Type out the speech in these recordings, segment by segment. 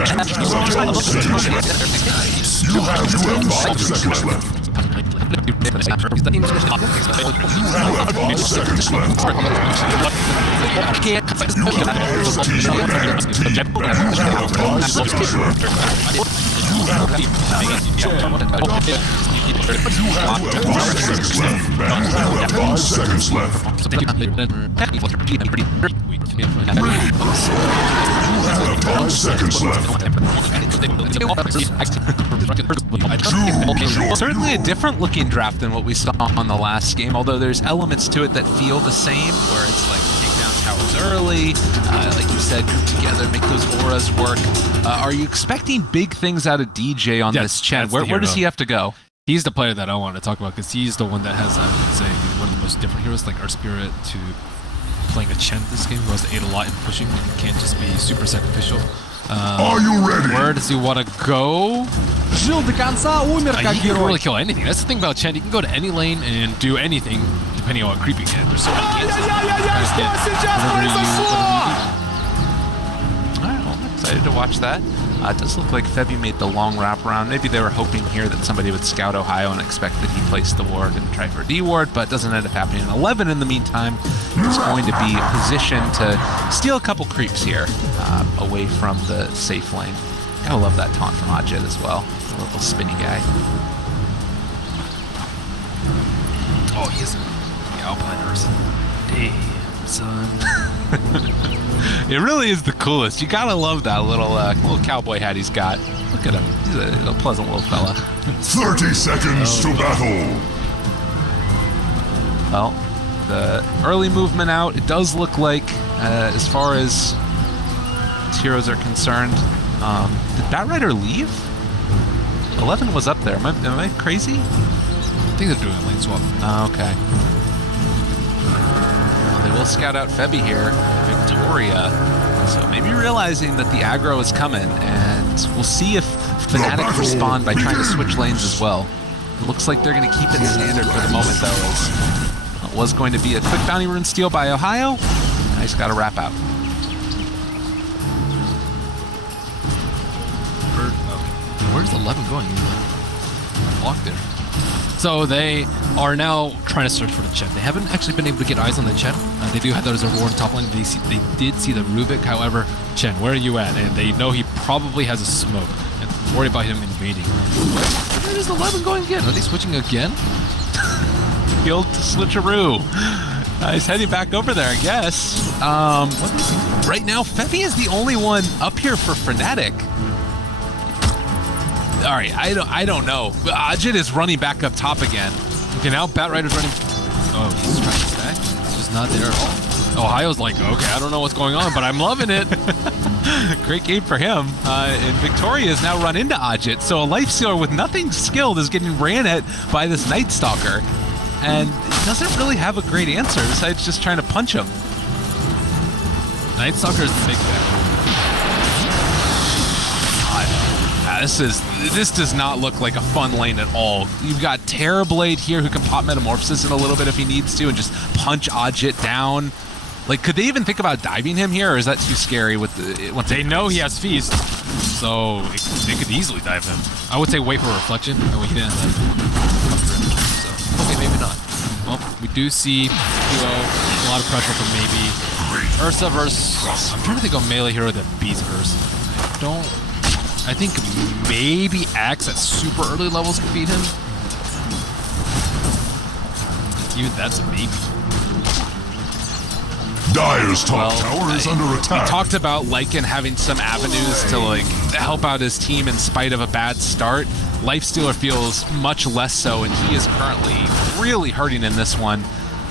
You have 5 seconds left. You have 5 seconds left. Certainly a different looking draft than what we saw on the last game, although there's elements to it that feel the same, where it's like take down towers early, like you said, group together, make those auras work. Are you expecting big things out of DJ on this Chen? Where does he have to go? He's the player that I want to talk about because he's the one that has, I would say, one of the most different heroes, like our Spirit, to playing a Chen this game, who has to aid a lot in pushing and can't just be super sacrificial. Are you ready? Where does he want to go? Жил до конца, умер как He can герой. really kill anything. That's the thing about Chen. He can go to any lane and do anything depending on what creep you get. There's so many chances. Alright, well, I'm excited to watch that. It does look like Febby made the long wraparound. Maybe they were hoping here that somebody would scout Ohio and expect that he placed the ward and try for a D ward, but it doesn't end up happening. 11 in the meantime is going to be positioned to steal a couple creeps here away from the safe lane. Gotta love that taunt from Ajit as well. A little spinny guy. Oh, he's the Alpiners. Damn, son. It really is the coolest. You gotta love that little cowboy hat he's got. Look at him. He's a pleasant little fella. 30 seconds to battle. Well, the early movement out, it does look like, as far as heroes are concerned, did Batrider leave? 11 was up there. Am I crazy? I think they're doing a lane swap. Oh, okay. Well, they will scout out Febby here, Victoria. So maybe realizing that the aggro is coming, and we'll see if FNATIC respond by trying to switch lanes as well. It looks like they're going to keep it standard for the moment, though, as it was going to be a quick bounty rune steal by Ohio. I just got to wrap out. Where's 11 going? He's blocked there. So they are now trying to search for the Chen. They haven't actually been able to get eyes on the Chen. They do have those Aurora top lane. They did see the Rubik. However, Chen, where are you at? And they know he probably has a smoke. And worry about him invading. Where is 11 going again? Are they switching again? Guild to switcheroo. He's heading back over there, I guess. Right now, Febby is the only one up here for FNATIC. All right, I don't know. Ajit is running back up top again. Okay, now Batrider's running. Oh, he's trying to stack. He's just not there at all. Ohio's like, okay, I don't know what's going on, but I'm loving it. Great game for him. And Victoria has now run into Ajit, so a Lifestealer with nothing skilled is getting ran at by this Night Stalker. And he doesn't really have a great answer besides just trying to punch him. Night Stalker is the big guy. This does not look like a fun lane at all. You've got Terrorblade here who can pop Metamorphosis in a little bit if he needs to and just punch Ajit down. Like, could they even think about diving him here, or is that too scary with the... Once they know he has Feast, so they could easily dive him. I would say wait for Reflection. Oh, he didn't have so, okay, maybe not. Well, we do see a lot of pressure from maybe Ursa versus... I'm trying to think of melee hero that beats Ursa. I think maybe Axe at super early levels could beat him. Even that's a maybe. Dire's top tower is under attack. We talked about Lycan having some avenues to like help out his team in spite of a bad start. Lifestealer feels much less so, and he is currently really hurting in this one.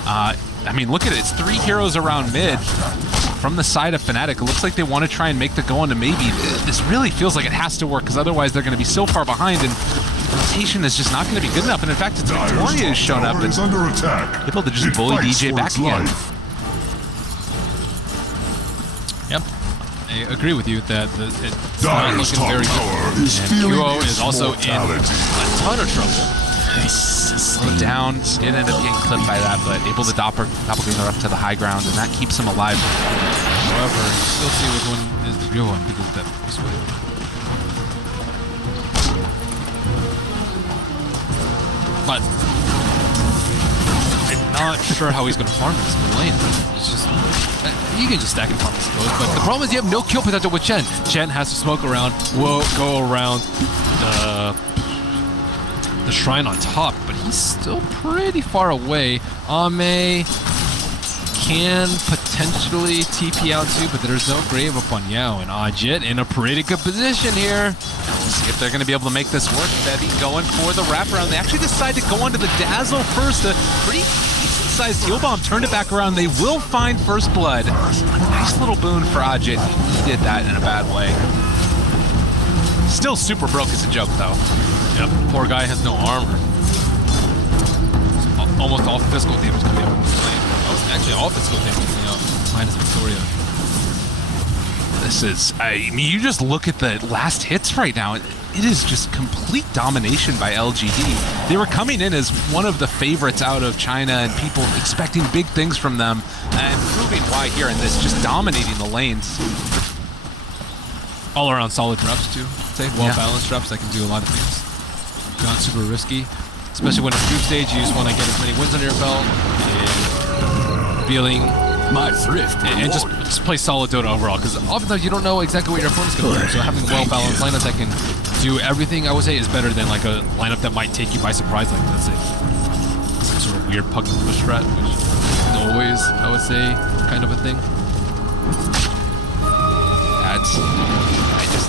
I mean, look at it. It's 3 heroes around mid. From the side of FNATIC, it looks like they want to try and make the go into maybe. This really feels like it has to work, because otherwise they're going to be so far behind, and rotation is just not going to be good enough. And in fact, it's Victoria who's shown up and able to just bully DJ back again. Yep, I agree with you that it's not looking very good. And QO is also in a ton of trouble. Slowed down, did end up getting clipped by that, but able to doppelganger up to the high ground, and that keeps him alive. However, you still see which one is the real one because of that voice wave. but I'm not sure how he's going to farm this lane. It's just, you can just stack and farm, I suppose, but the problem is you have no kill potential with Chen. Chen has to smoke around, will go around the shrine on top, but he's still pretty far away. Ame can potentially TP out too, but there's no grave up on Yao, and Ajit in a pretty good position here. We'll see if they're going to be able to make this work. Febby going for the wraparound. They actually decide to go onto the Dazzle first. A pretty decent-sized heal bomb turned it back around. They will find first blood. A nice little boon for Ajit. He did that in a bad way. Still super broke as a joke, though. Yep, poor guy has no armor. Almost all physical damage coming out of this lane. Actually, all physical damage coming out, minus Victoria. This is, I mean, you just look at the last hits right now. It is just complete domination by LGD. They were coming in as one of the favorites out of China and people expecting big things from them and proving why here in this, just dominating the lanes. All around solid reps too, I'd say. Well-balanced reps that can do a lot of things. Not super risky. Especially when it's group stage, you just want to get as many wins under your belt and feeling my thrift and just play solid Dota overall, because oftentimes you don't know exactly what your opponent's going to do. So having a well-balanced lineup that can do everything, I would say, is better than like a lineup that might take you by surprise, like let's say some sort of weird puck and push strat, which is always, I would say, kind of a thing.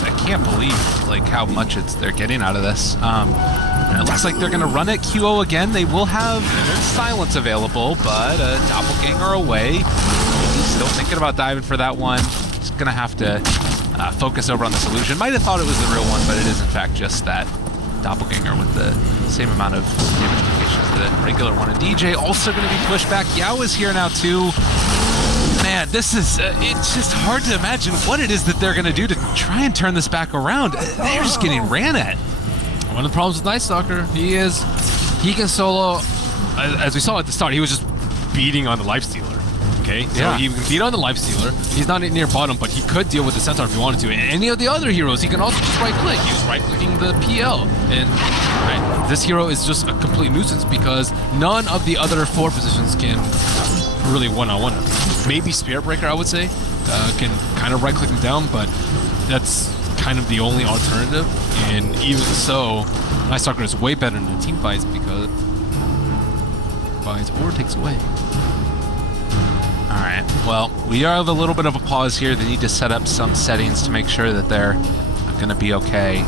I can't believe like how much they're getting out of this. And it looks like they're going to run it QO again. They will have silence available, but a doppelganger away. He's still thinking about diving for that one. He's going to have to focus over on this illusion. Might have thought it was the real one, but it is in fact just that doppelganger with the same amount of damage implications as the regular one. And DJ also going to be pushed back. Yao is here now too. Man, this is, it's just hard to imagine what it is that they're going to do to try and turn this back around. They're just getting ran at. One of the problems with Night Stalker, he can solo, as we saw at the start, he was just beating on the Lifestealer. Okay, so he can beat on the Lifestealer. He's not near bottom, but he could deal with the Centaur if he wanted to. And any of the other heroes, he can also just right-click. He was right-clicking the PL. And this hero is just a complete nuisance because none of the other 4 positions can really one-on-one. Maybe Spirit Breaker, I would say, can kind of right-click him down, but that's kind of the only alternative. And even so, Night Stalker is way better in the team fights because buys or takes away. Alright, well, we have a little bit of a pause here. They need to set up some settings to make sure that they're going to be okay.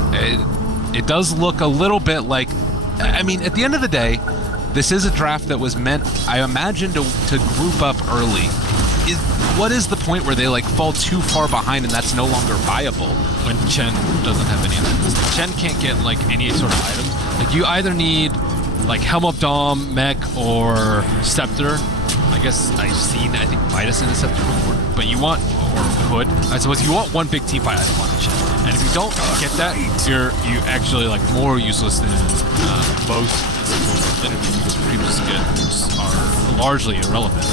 It does look a little bit like, I mean, at the end of the day, this is a draft that was meant, I imagine, to group up early. What is the point where they like fall too far behind and that's no longer viable? When Chen doesn't have any of that. Chen can't get like any sort of items. Like you either need like Helm of Dom, Mech, or Scepter. I guess I've seen, I think, Vitus in the Scepter before. But you want, or Hood, I suppose you want one big team fight item on the Chen. And if you don't get that, you actually like more useless than most because previous skins are largely irrelevant.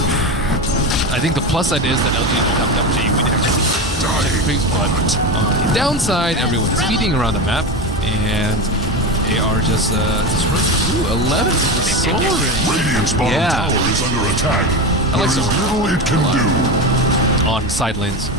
I think the plus side is that LGD don't have enough JU to actually creeps, but on the downside, everyone is feeding around the map, and they are just running. 11 is the solar ring. Radiant's bottom tower is under attack. I like There is little it can do. On side lanes.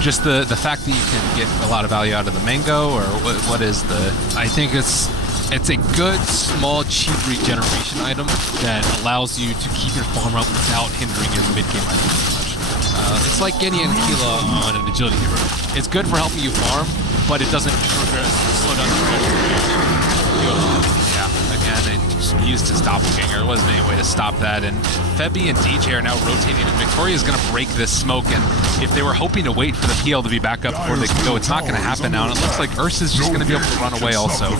Just the fact that you can get a lot of value out of the mango, or what is the... I think it's a good, small, cheap regeneration item that allows you to keep your farm up without hindering your mid-game items too much. It's like getting Ankyla on an agility hero. It's good for helping you farm, but it doesn't slow down your progression. Yeah, again, it used his doppelganger. There wasn't any way to stop that, and Febby and DJ are now rotating, and Victoria is going to break this smoke, and if they were hoping to wait for the PL to be back up before they could go, it's not going to happen now, and it looks like Ursa's just going to be able to run away also.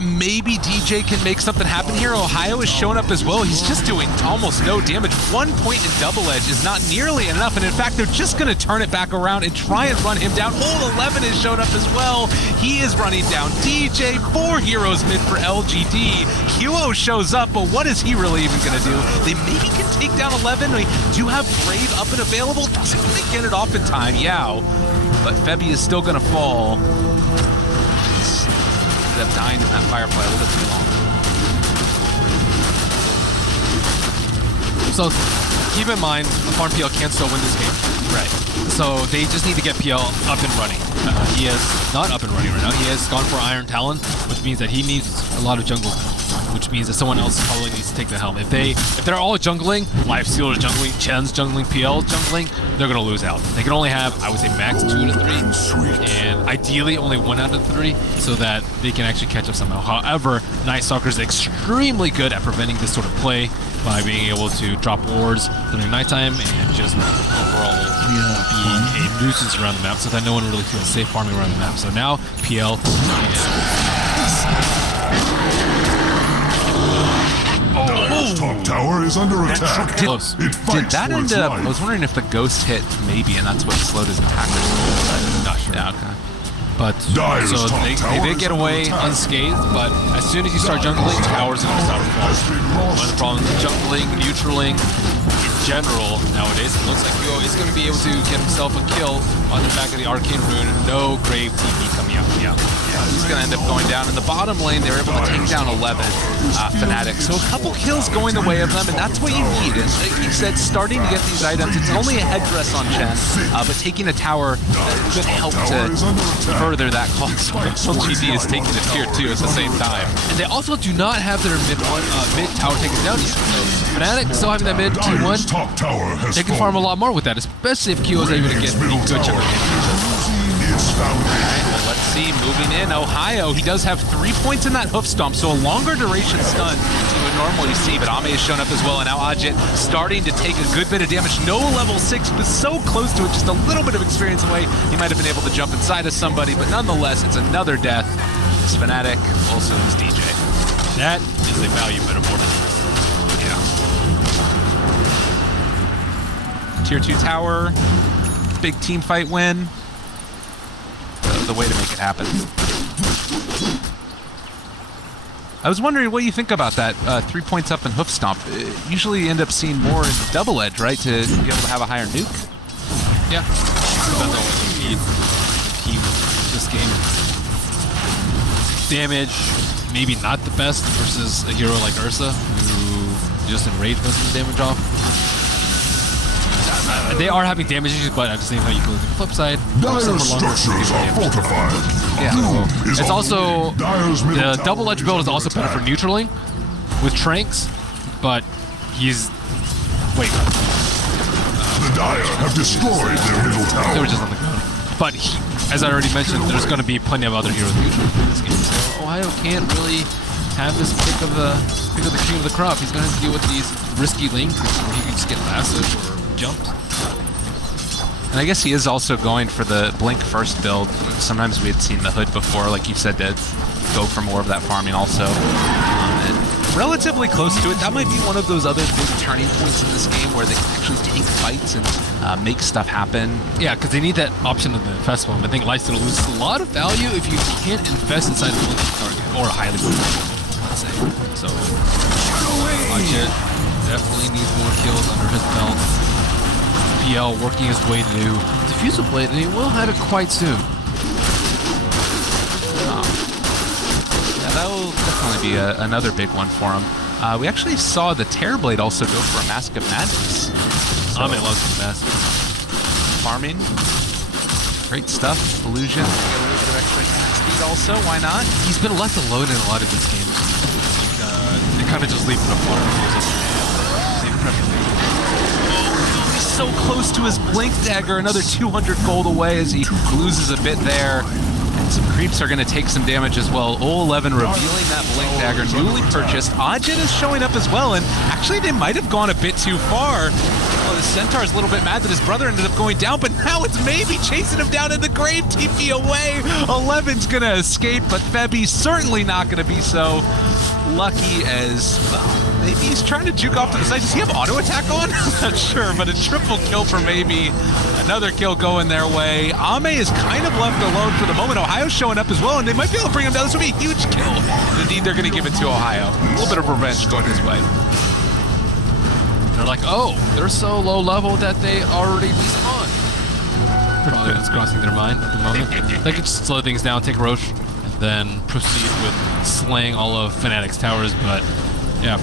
Maybe DJ can make something happen here. Ohio is showing up as well. He's just doing almost no damage. 1 point in double edge is not nearly enough, and in fact, they're just going to turn it back around and try and run him down. Old 11 is showing up as well. He is running down DJ. 4 heroes mid for LGD. QO shows up, but what is he really even going to do? They maybe can take down 11. We do have Brave up and available. Doesn't really get it off in time, Yao. But Febby is still going to fall. ended up dying in that Firefly a little bit too long. So keep in mind, Farm PL can still win this game. Right. So they just need to get PL up and running. He is not up and running right now. He has gone for Iron Talon, which means that he needs a lot of jungle, which means that someone else probably needs to take the helm. If they're all jungling, Lifesteal is jungling, Chen's jungling, PL jungling, they're gonna lose out. They can only have, I would say, max 2 to 3, and ideally only 1 out of 3, so that they can actually catch up somehow. However, Night Stalker is extremely good at preventing this sort of play by being able to drop wards during nighttime and just overall being a nuisance around the map, so that no one really feels safe farming around the map. So now PL. Dire's top tower is under attack. Close. It fights Did that for its end up? life. I was wondering if the ghost hit maybe, and that's what slowed his attackers. I'm not sure. Yeah, okay. But Dire's so top they tower did is get under away attack. unscathed, but as soon as you start jungling, towers are going to start falling. One of the problems with jungling, neutraling, in general nowadays, it looks like Hugo is going to be able to get himself a kill on the back of the Arcane Rune. No Grave TP coming out. Yeah. He's going to end up going down in the bottom lane. They were able to take down 11 FNATIC. So a couple kills going the way of them, and that's what you need. And like you said, starting to get these items, it's only a headdress on Chen, but taking a tower could help to further that cause. LGD is taking the tier 2 at the same time. And they also do not have their mid tower taken down yet. So FNATIC still having that mid Dire's T1. top tower has They can farm a lot more with that, especially if Kyo is able to get a good chunk of damage. Its foundation. Well, let's see, moving in, Ohio, he does have 3 points in that hoof stomp, so a longer duration stun you would normally see, but Ame has shown up as well, and now Ajit starting to take a good bit of damage. No level 6, but so close to it, just a little bit of experience away. He might have been able to jump inside of somebody, but nonetheless, it's another death. This FNATIC, also his DJ. That is a value metamorphosis. Tier 2 tower, big team fight win. The way to make it happen. I was wondering what you think about that 3 points up in hoof stomp. Usually you end up seeing more in double edge, right, to be able to have a higher nuke? Yeah. Depends on what you need. Key with this game. Damage, maybe not the best versus a hero like Ursa, who just in rage most of the damage off. They are having damage issues, but at the same time, you can look at the flip side. Dire's structures are fortified. Yeah. Blue is It's on also, Dire's middle the tower double edge build is under also better for attack. neutraling with Tranks, but he's, wait, The Dire have destroyed their middle they tower. were just on the ground. But he, as I already mentioned, there's going to be plenty of other heroes neutraling in this game. So Ohio can't really have this pick of the cream of the crop. He's going to have to deal with these risky lane creeps where he can just get massive or jumped. And I guess he is also going for the Blink first build. Sometimes we had seen the Hood before, like you said, to go for more of that farming also. And relatively close to it. That might be one of those other big turning points in this game where they can actually take fights and make stuff happen. Yeah, because they need that option of the infest one. I think Lifesteal loses a lot of value if you can't infest inside the target, or a highly good target, let's say. So, Ajit definitely needs more kills under his belt. PL working his way to Diffusal Blade, and he will have it quite soon. Yeah, that will definitely be another big one for him. We actually saw the Terrorblade also go for a Mask of Madness. Ame loves the mask. Farming. Great stuff. Illusion. Get a little bit of extra attack speed also. Why not? He's been left alone in a lot of these games. Like, they kind of just leave him to farm. Leave pressure. He's so close to his Blink Dagger. Another 200 gold away as he loses a bit there. And some creeps are going to take some damage as well. 011 revealing that Blink Dagger, newly purchased. Ajit is showing up as well, and actually they might have gone a bit too far. Oh, the Centaur's a little bit mad that his brother ended up going down, but now it's maybe chasing him down in the grave. TP away. 11's going to escape, but Febby's certainly not going to be so lucky as, well, maybe he's trying to juke off to the side. Does he have auto attack on? I'm not sure, but a triple kill for maybe. Another kill going their way. Ame is kind of left alone for the moment. Ohio's showing up as well, and they might be able to bring him down. This would be a huge kill. And indeed, they're going to give it to Ohio. A little bit of revenge going his way. They're like, oh, they're so low level that they already despawned. Probably that's crossing their mind at the moment. They could just slow things down, take Roche, and then proceed with slaying all of FNATIC's towers. But yeah,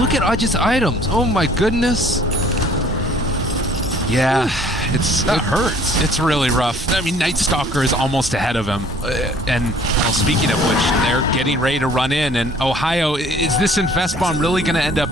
look at Ajit's items. Oh my goodness. Yeah, That hurts. It's really rough. I mean, Night Stalker is almost ahead of him. And well, speaking of which, they're getting ready to run in. And Ohio, is this Infest Bomb really going to end up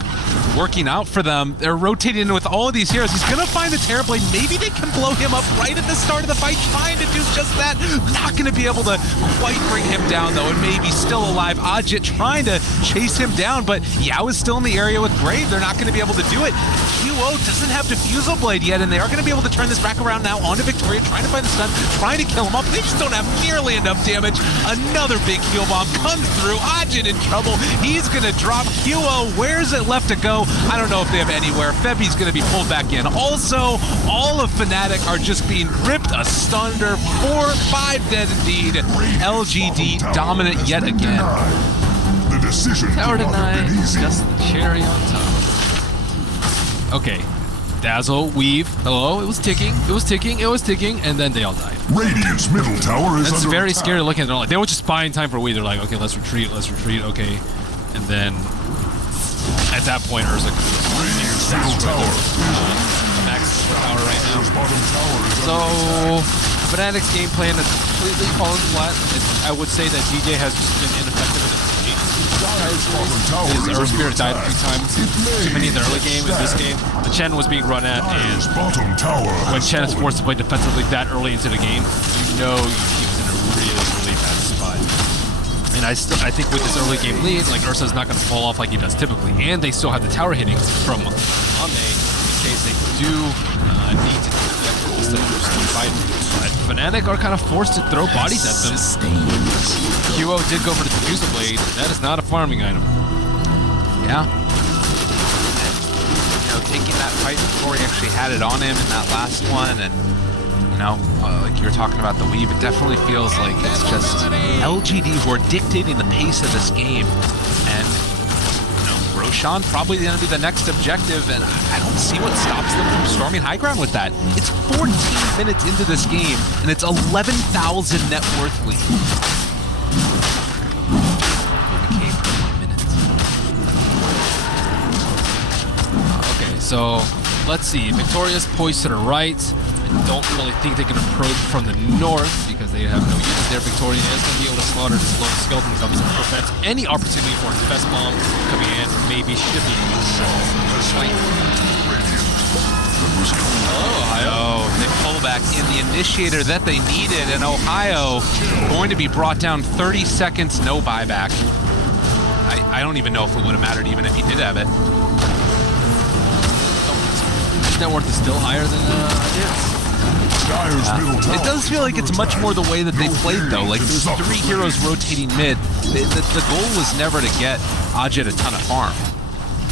working out for them? They're rotating in with all of these heroes. He's going to find the Terrorblade. Maybe they can blow him up right at the start of the fight, trying to do just that. Not going to be able to quite bring him down, though, and maybe still alive. Ajit trying to chase him down, but Yao is still in the area with Grave. They're not going to be able to do it. QO doesn't have Diffusal Blade yet, and they are going to be able to turn this back around now onto Victoria, trying to find the stun, trying to kill him off. They just don't have nearly enough damage. Another big heal bomb comes through. Ajit in trouble. He's going to drop QO. Where's it left to go? I don't know if they have anywhere. Febi's going to be pulled back in. Also, all of FNATIC are just being ripped asunder. 4-5 dead indeed. LGD dominant yet again. The decision Tower could not have denied, been easy. just the cherry on top. Okay, Dazzle, Weave, hello, it was ticking, and then they all died. Radiant's middle tower is That's under very attack. scary looking at them. They were just buying time for Weave. They're like, okay, let's retreat, okay. And then, at that point, Urza Radiant's middle tower. max power right now. Bottom tower is So, under attack. FNATIC's game plan has completely fallen flat. I would say that DJ has just been ineffective in his Bottom tower His is Earth under Spirit died a attack. few times. Too many in the early game. In this game, the Chen was being run at, and Dire's bottom tower when has Chen is fallen. forced to play defensively that early into the game, you know your team's in a really bad spot. And I think with this early game lead, like Ursa's not going to fall off like he does typically, and they still have the tower hitting from Ame in case they do need to defect instead of just keep fighting. But FNATIC are kind of forced to throw bodies at them. QO did go for the Diffusal Blade. That is not a farming item. Yeah. You know, taking that fight before he actually had it on him in that last one, and you know, like you were talking about the weave, it definitely feels like it's just LGD who are dictating the pace of this game, and you know, Roshan probably going to be the next objective, and I don't see what stops them from storming high ground with that. It's 14 minutes into this game, and it's 11,000 net worth lead. Okay, so let's see. Victoria's poised to the right. I don't really think they can approach from the north because they have no units there. Victoria is going to be able to slaughter this lone skeleton comes and prevents any opportunity for a Infest Bomb coming in, maybe shipping. Ohio, they pull back in the initiator that they needed, and Ohio going to be brought down 30 seconds, no buyback. I don't even know if it would have mattered even if he did have it. His net worth is still higher than Ajit's. Dire's middle tower It does feel like it's much more the way that they played, though. Like, those three heroes rotating mid, the goal was never to get Ajit a ton of farm.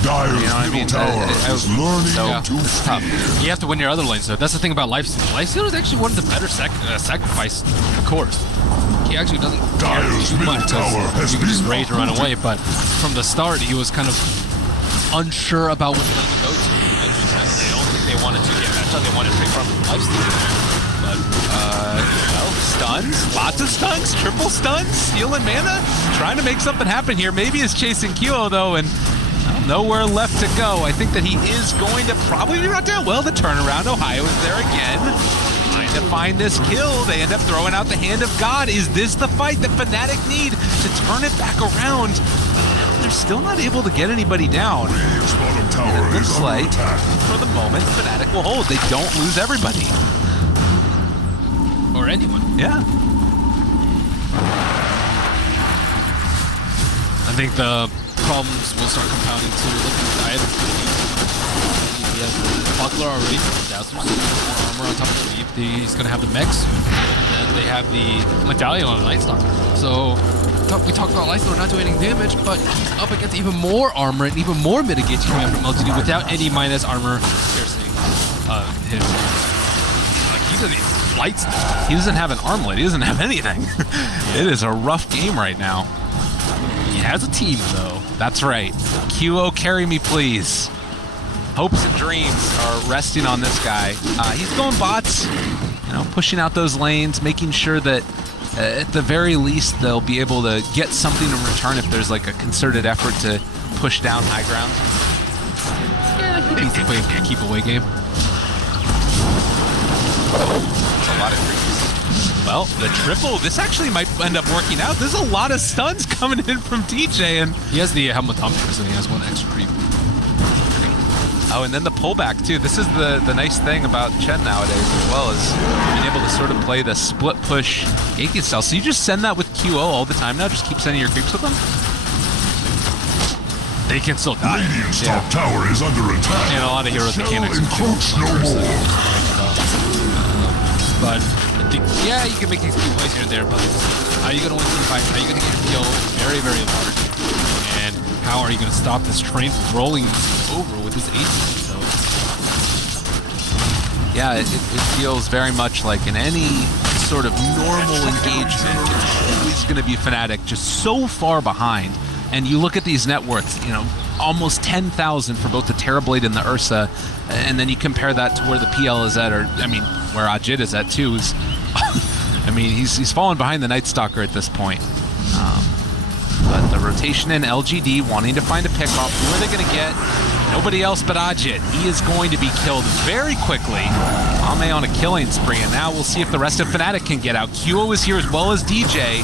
Dire's You know what I middle mean? tower is learning So, to it's tough. You have to win your other lanes, though. That's the thing about Lifesteal. Lifesteal is actually one of the better sacrifice cores. He actually doesn't care Dire's too middle much tower because has you can just been rage and run away, but from the start, he was kind of unsure about which lane to go to. And they don't think they wanted to get matched up. They wanted to pick from Lifesteal. But, Well, stuns, lots of stuns, triple stuns, stealing mana, trying to make something happen here. Maybe he's chasing QO, though, and nowhere left to go. I think that he is going to probably be brought down. Well, the turnaround, Ohio is there again. Trying to find this kill. They end up throwing out the Hand of God. Is this the fight that FNATIC need to turn it back around? They're still not able to get anybody down. Radiant's bottom tower It looks is under like, attack. for the moment, FNATIC will hold. They don't lose everybody. or anyone. Yeah. I think the problems will start compounding to looking at the items. He has the buckler already, Dazzler, more armor on top of the leaf. He's going to have the mech soon. And they have the medallion on the Night Stalker. So we talked about Lifesteal not doing any damage, but he's up against even more armor and even more mitigation coming from LGD without any minus armor piercing him. Like, he doesn't even lights. He doesn't have an armlet. He doesn't have anything. It is a rough game right now. He has a team, though. That's right. QO, carry me, please. Hopes and dreams are resting on this guy. He's going bots, you know, pushing out those lanes, making sure that at the very least, they'll be able to get something in return if there's like a concerted effort to push down high ground. Easy to play a keep away game. That's a lot of creeps. Well, the triple, this actually might end up working out. There's a lot of stuns coming in from DJ, and he has the helmetometer, so he has one extra creep. Oh, and then the pullback too. This is the nice thing about Chen nowadays as well, is being able to sort of play the split push Yankee style. So you just send that with QO all the time now, just keep sending your creeps with them? They can still die. Radiant's top tower is under attack. And a lot of heroes mechanics Encroach no more. But yeah, you can make these plays here and there, but how are you going to win the fight? How are you going to get your PO very, very large? And how are you going to stop this train from rolling over with this 8? So yeah, it feels very much like in any sort of normal engagement, you're always going to be FNATIC just so far behind. And you look at these net worths, you know, almost 10,000 for both the Terrorblade and the Ursa, and then you compare that to where the PL is at, or I mean, where Ajit is at too. Is, I mean, he's fallen behind the Night Stalker at this point. But the rotation in LGD wanting to find a pickoff. Who are they going to get? Nobody else but Ajit. He is going to be killed very quickly. Ame on a killing spree, and now we'll see if the rest of FNATIC can get out. QO is here as well as DJ.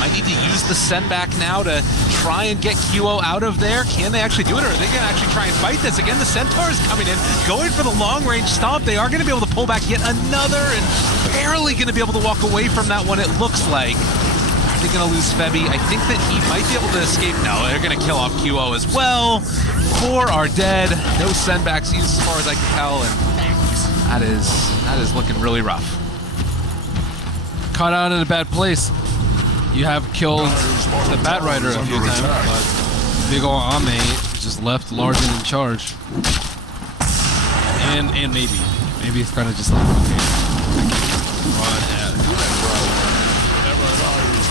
Might need to use the send back now to try and get QO out of there. Can they actually do it, or are they going to actually try and fight this? Again, the Centaur is coming in, going for the long-range stomp. They are going to be able to pull back yet another, and barely going to be able to walk away from that one, it looks like. Are they going to lose Febby? I think that he might be able to escape. No, they're going to kill off QO as well. 4 are dead. No sendbacks used as far as I can tell, and that is looking really rough. Caught out in a bad place. You have killed the Bat Rider a few times, but big ol' Ame is just left large and in charge. And maybe it's kind of just like, okay, run at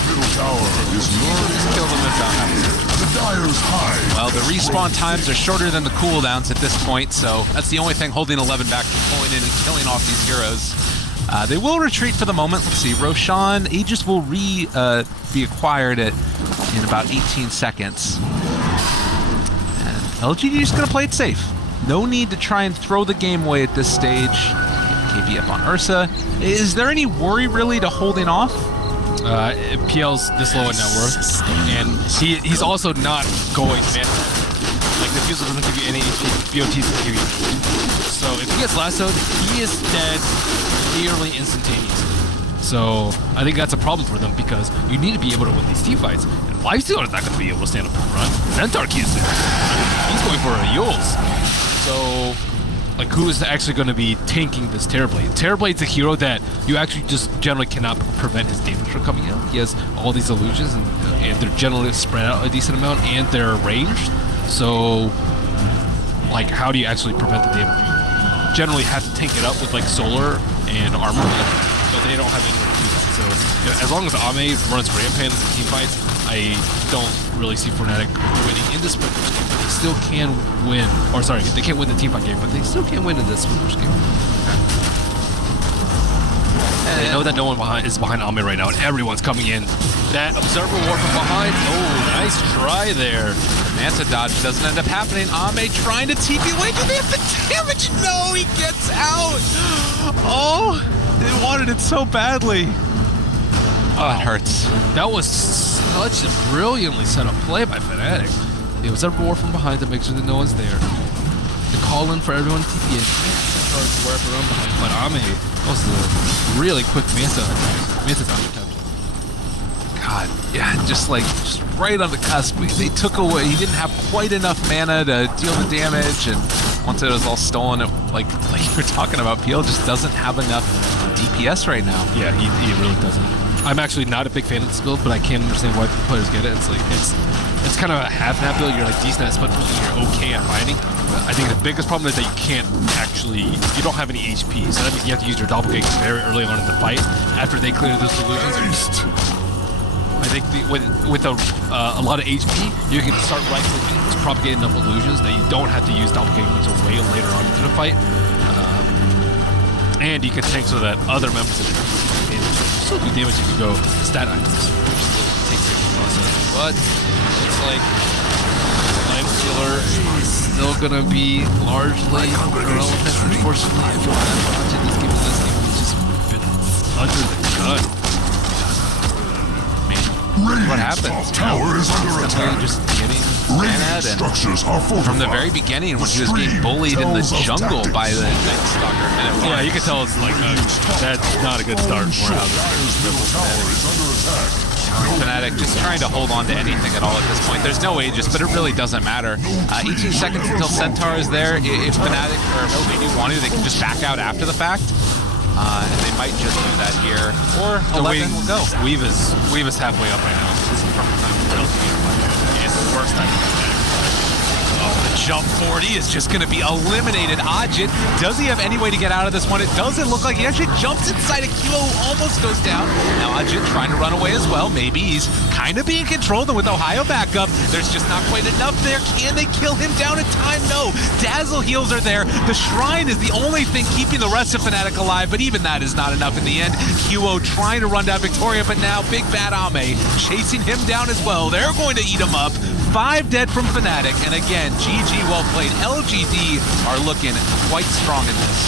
Middle tower is Kill them if that happens. the Dyer's high. Well, the respawn times are shorter than the cooldowns at this point, so that's the only thing holding 11 back from pulling in and killing off these heroes. They will retreat for the moment. Let's see, Roshan, Aegis will be acquired in about 18 seconds. And LGD is going to play it safe. No need to try and throw the game away at this stage. KB up on Ursa. Is there any worry really to holding off? PL's this low in net worth, and he's also not going mana. Like the fusel doesn't give you any HP, BOTs doesn't give you. So if he gets lassoed, he is dead nearly instantaneously. So I think that's a problem for them, because you need to be able to win these team fights. And Lifestealer is not going to be able to stand up and run. Centaur can't stand up. He's going for a Yules. So like, who is actually going to be tanking this Terrorblade? Terrorblade's a hero that you actually just generally cannot prevent his damage from coming out. He has all these illusions, and they're generally spread out a decent amount, and they're ranged. So, like, how do you actually prevent the damage? You generally have to tank it up with, like, solar and armor, but they don't have anywhere to do that. So, you know, as long as Ame runs rampant in team fights, I don't really see FNATIC winning in this Sprinters game. But they still can win, or sorry, they can't win the team fight game, but they still can win in this Sprinters game. They know that no one is behind Ame right now, and everyone's coming in. That Observer War from behind, oh, nice try there. Manta dodge doesn't end up happening. Ame trying to TP away. Do they have the damage? No, he gets out. Oh, they wanted it so badly. Oh, it hurts. That was such a brilliantly set up play by FNATIC. The Observer War from behind to make sure that no one's there. The call in for everyone to TP in. Wherever around behind, but Ame was a really quick Manta dodge attempt. God, yeah, just right on the cusp. They took away. He didn't have quite enough mana to deal the damage, and once it was all stolen, it, like you were talking about, PL just doesn't have enough DPS right now. Yeah, he really doesn't. I'm actually not a big fan of this build, but I can understand why players get it. It's like it's kind of a half-and-half build. You're like decent at split pushing, you're okay at fighting. I think the biggest problem is that you don't have any HP, so that means you have to use your doppelgangers very early on in the fight. After they clear those illusions, I think with a lot of HP, you can start right-clicking to propagate enough illusions that you don't have to use doppelgangers until way later on into the fight. And you can tank so that other members of the team can still do damage if you go stat items. Take the process. But it's like Life Stealer is still gonna be largely irrelevant, unfortunately. If you want to watch it, this game has just been under the gun. What happens? Top tower is under attack. Just getting ran at, and Structures are fortified. from the very beginning when he was getting bullied in the jungle by the Night Stalker. Yeah, you can tell it's like that's not a good start for how Dire's middle tower is under attack. FNATIC just trying to hold on to anything at all at this point. There's no Aegis, but it really doesn't matter. 18 seconds until Centaur is there. If FNATIC or LGD want to, they can just back out after the fact. And they might just do that here. Or 11 will go. Weave is halfway up right now. So this is the perfect time for LGD to fight. It's the worst time for FNATIC. Oh, the jump forward. He is just going to be eliminated. Ajit, does he have any way to get out of this one? It doesn't look like he actually jumps inside a Kilo, almost goes down. Now Ajit trying to run away as well. Maybe he's kind of being controlled, and with Ohio backup, there's just not quite enough there. Can they kill him down in time? No. Dazzle heals are there. The Shrine is the only thing keeping the rest of FNATIC alive, but even that is not enough in the end. Kilo trying to run down Victoria, but now Big Bad Ame chasing him down as well. They're going to eat him up. 5 dead from FNATIC, and again, GG, well played. LGD are looking quite strong in this.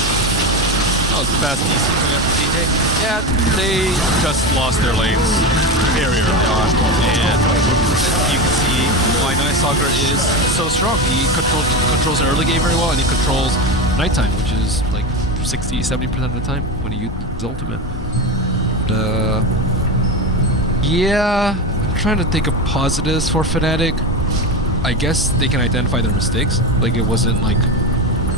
That was fast DC coming up from DJ. Yeah, they just lost their lanes very early on, and you can see why Night Stalker is so strong. He controls the early game very well, and he controls nighttime, which is like 60-70% of the time when he uses his ultimate. Yeah, I'm trying to think of positives for FNATIC. I guess they can identify their mistakes. Like, it wasn't like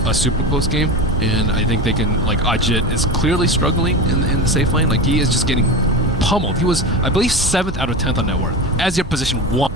a super close game, and I think they can, like, Ajit is clearly struggling in the safe lane. Like, he is just getting pummeled. He was, I believe, 7th out of 10th on net worth as your position 1.